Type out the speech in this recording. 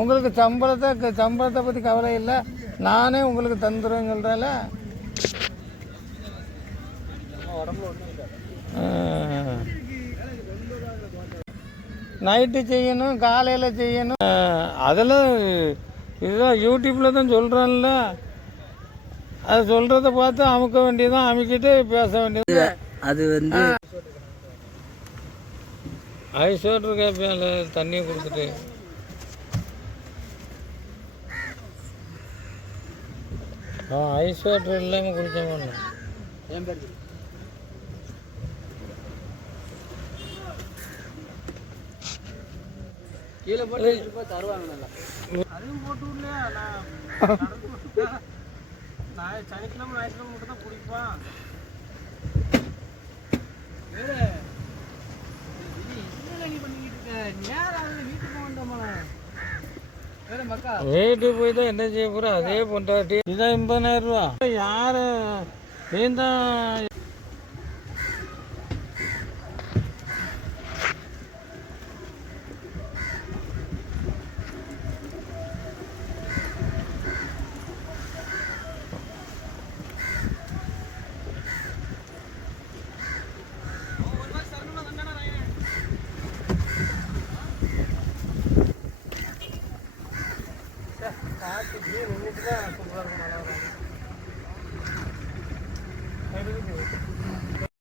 உங்களுக்கு சம்பளத்தை பற்றி கவலை இல்லை, நானே உங்களுக்கு தந்துடுவேங்கிறதால நைட்டு செய்யணும், காலையில் செய்யணும். அதெல்லாம் இதுதான் யூடியூப்பில் தான் சொல்கிறான்ல, அது சொல்கிறத பார்த்து அமுக்க வேண்டியதான், அமுக்கிட்டு பேச வேண்டியது. அது வந்து ஐஸ் வாட்டர் கேட்பேன்ல, தண்ணியை கொடுத்துட்டு ஐஸ் வாட்டர் இல்லாமல் குடித்தோம்னா என் பேர் கீழே போட்டு தருவாங்க நல்லா. அதுவும் போட்டு விடலையா? நான் சனிக்கிழமை ஞாயிற்றுக்கிழமை மட்டும் தான் குடிப்பான். வீட்டுக்கு போய் தான் என்ன செய்ய போகிறோம்? அதே பொண்டாட்டி இதான் 80,000 ரூபா. யாரு நீ தான் சூப்பராக இருக்கும்.